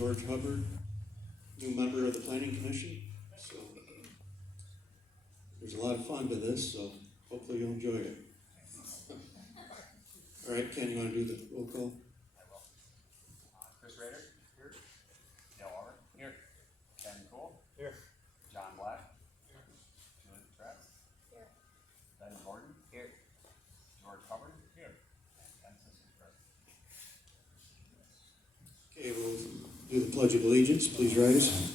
George Hubbard, new member of the Planning Commission. So there's a lot of fun to this, so hopefully you'll enjoy it. All right, Ken, you want to do the roll call? I will. Chris Rader? Here. Dale Auburn? Here. Ken Cole? Here. John Black? Here. Julie Trapp? Here. Ben Gordon? Here. George Hubbard? Here. And Ken Sisson present. Okay, we'll do the Pledge of Allegiance. Please rise.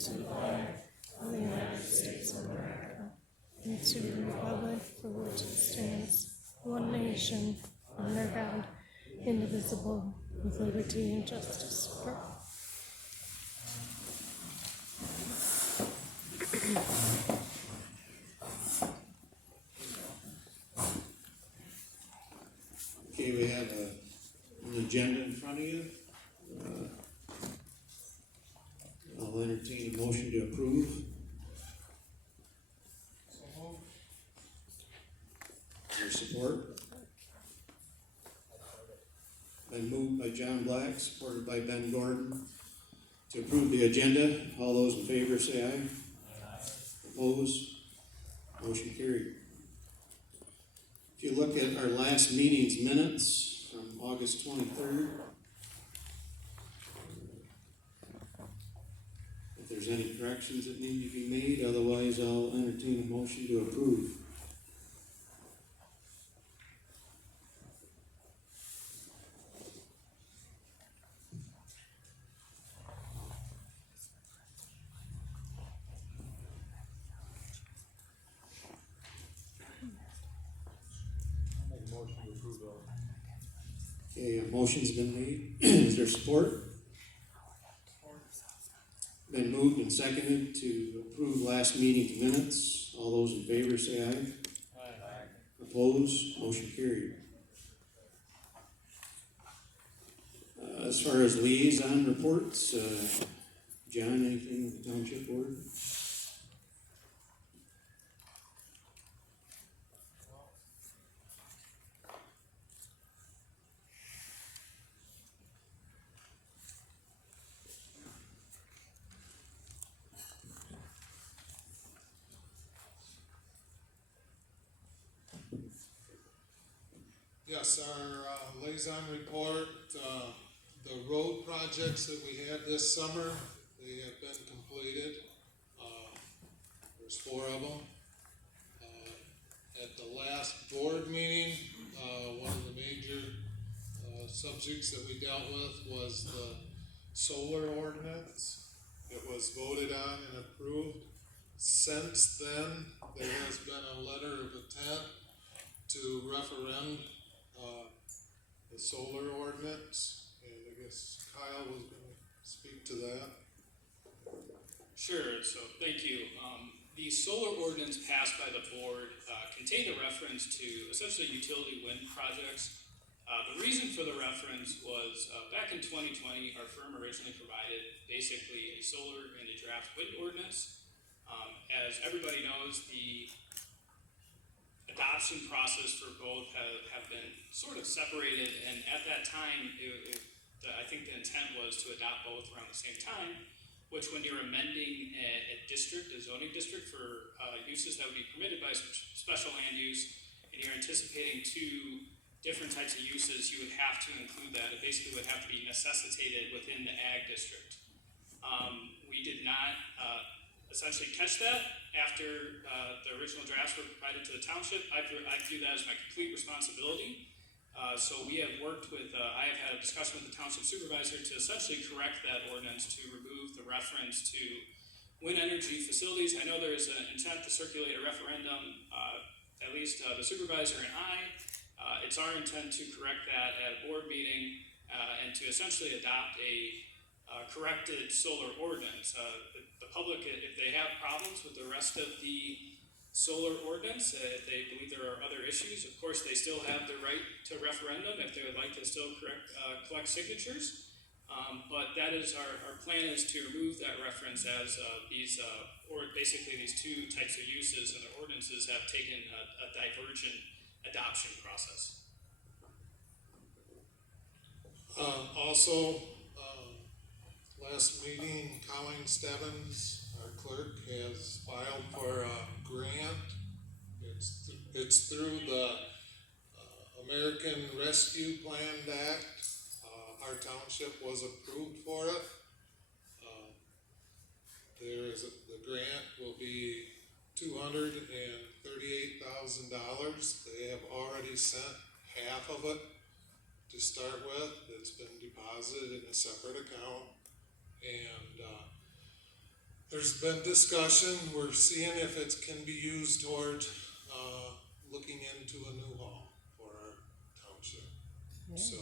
To the flag of the United States of America, and to the republic for which it stands, one nation, under God, indivisible, with liberty and justice for all. Okay, we have an agenda in front of you. I'll entertain a motion to approve. Your support? Been moved by John Black, supported by Ben Gordon, to approve the agenda. All those in favor say aye. Aye. Opposed? Motion carried. If you look at our last meeting's minutes from August 23rd, if there's any corrections that need to be made, otherwise I'll entertain a motion to approve. Okay, a motion's been made. Is there support? Been moved and seconded to approve last meeting's minutes. All those in favor say aye. Aye. Opposed? Motion carried. As far as liaison reports, John, anything with the Township Board? Yes, our liaison report, the road projects that we had this summer, they have been completed. There's 4 of them. At the last board meeting, one of the major subjects that we dealt with was the solar ordinance. It was voted on and approved. Since then, there has been a letter of intent to referendum the solar ordinance, and I guess Kyle was going to speak to that. Sure, so thank you. The solar ordinance passed by the board contained a reference to essentially utility wind projects. The reason for the reference was back in 2020, our firm originally provided basically a solar and a draft wind ordinance. As everybody knows, the adoption process for both have been sort of separated, and at that time, I think the intent was to adopt both around the same time, which when you're amending a district, a zoning district for uses that would be permitted by special land use, and you're anticipating 2 different types of uses, you would have to include that. It basically would have to be necessitated within the ag district. We did not essentially catch that after the original drafts were provided to the township. I view that as my complete responsibility. So we have worked with, I have had a discussion with the township supervisor to essentially correct that ordinance to remove the reference to wind energy facilities. I know there is an intent to circulate a referendum, at least the supervisor and I. It's our intent to correct that at a board meeting and to essentially adopt a corrected solar ordinance. The public, if they have problems with the rest of the solar ordinance, if they believe there are other issues, of course they still have the right to referendum if they would like to still collect signatures. But that is our plan, is to remove that reference as or basically these 2 types of uses and their ordinances have taken a divergent adoption process. Also, last meeting, Colleen Stebbins, our clerk, has filed for a grant. It's through the American Rescue Plan Act. Our township was approved for it. The grant will be $238,000. They have already sent half of it to start with. It's been deposited in a separate account, and there's been discussion. We're seeing if it can be used toward looking into a new hall for our township. Yeah. So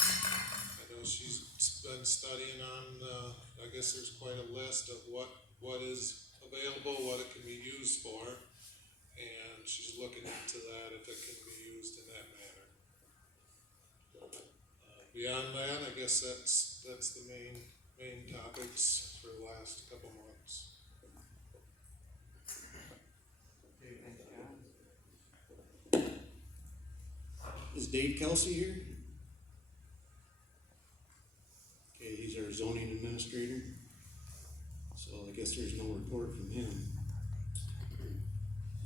I know she's been studying on, I guess there's quite a list of what is available, what it can be used for, and she's looking into that if it can be used in that manner. Beyond that, I guess that's the main topics for the last couple months. Okay, thank you, John. Is Dave Kelsey here? Okay, he's our zoning administrator. So I guess there's no report from him.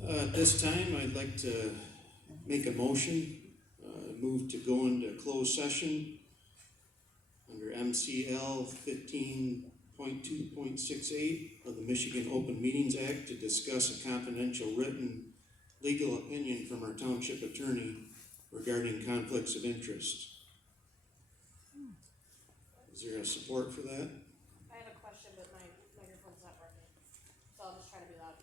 At this time, I'd like to make a motion, move to go into closed session under MCL 15.2.68 of the Michigan Open Meetings Act to discuss a confidential written legal opinion from our township attorney regarding conflicts of interest. Is there a support for that? I have a question, but my microphone's not working, so I'll just try to be loud.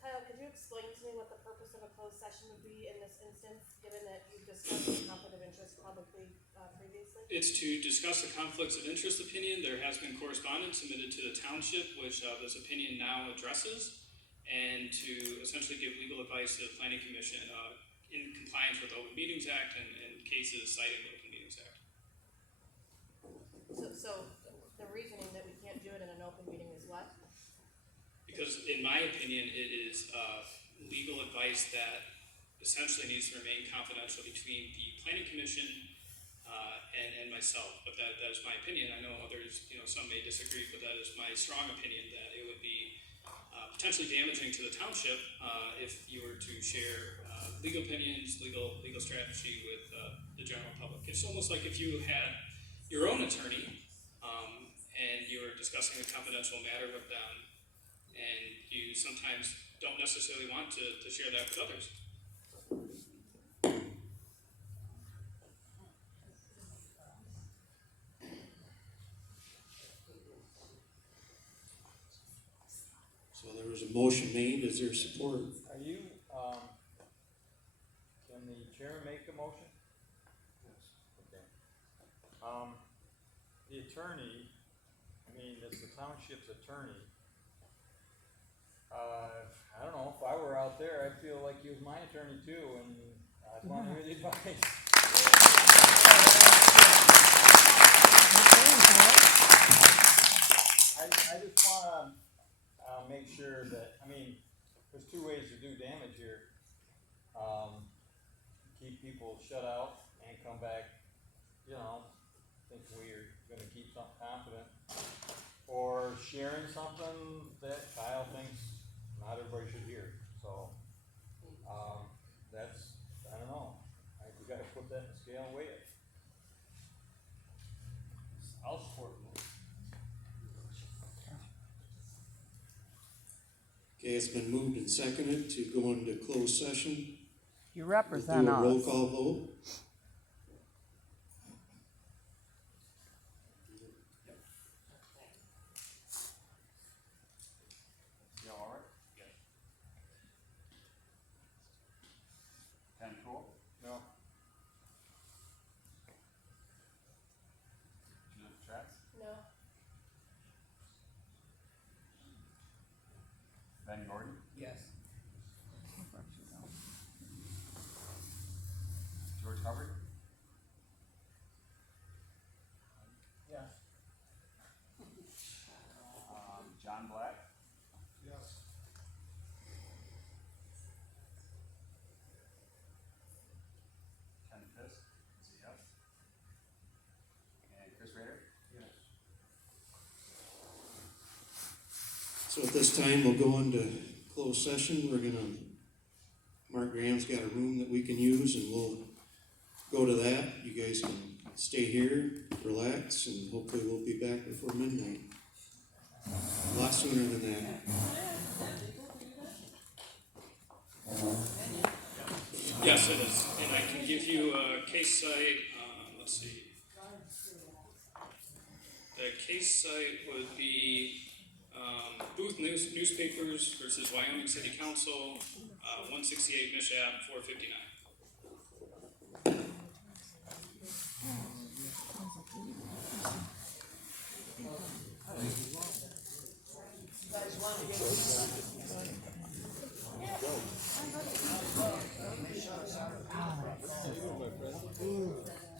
Kyle, could you explain to me what the purpose of a closed session would be in this instance, given that you've discussed the conflict of interest publicly previously? It's to discuss the conflicts of interest opinion. There has been correspondence submitted to the township, which this opinion now addresses, and to essentially give legal advice to the planning commission in compliance with the Open Meetings Act and cases citing the Open Meetings Act. So the reasoning that we can't do it in an open meeting is what? Because in my opinion, it is legal advice that essentially needs to remain confidential between the planning commission and myself. But that is my opinion. I know others, some may disagree, but that is my strong opinion that it would be potentially damaging to the township if you were to share legal opinions, legal strategy with the general public. It's almost like if you had your own attorney and you were discussing a confidential matter with them, and you sometimes don't necessarily want to share that with others. So there was a motion made. Is there support? Are you, can the chairman make a motion? Yes. Okay. The attorney, it's the township's attorney. I don't know, if I were out there, I'd feel like he was my attorney too, and I'd want to hear the advice. I just want to make sure that, there's two ways to do damage here. Keep people shut out and come back, think we're going to keep something confident. Or sharing something that Kyle thinks not everybody should hear. So, I don't know. We got to put that in the scale and weigh it. I'll support it. Okay, it's been moved and seconded to go into closed session. You We'll represent do a roll us. call vote. Joe Howard? Yes. Ken Cool? No. Judith Trax? No. Ben Gordon? Yes. George Hubbard? Yes. John Black? Yes. Ken Fisk? Is a yes. At this time, we'll go into closed session. Mark Graham's got a room that we can use, and we'll go to that. You guys can stay here, relax, and hopefully we'll be back before midnight. A lot sooner than that. Yes, it is, and I can give you a case site, let's see. The case site would be, Booth Newspapers versus Wyoming City Council, 168 Mish Ave, 459.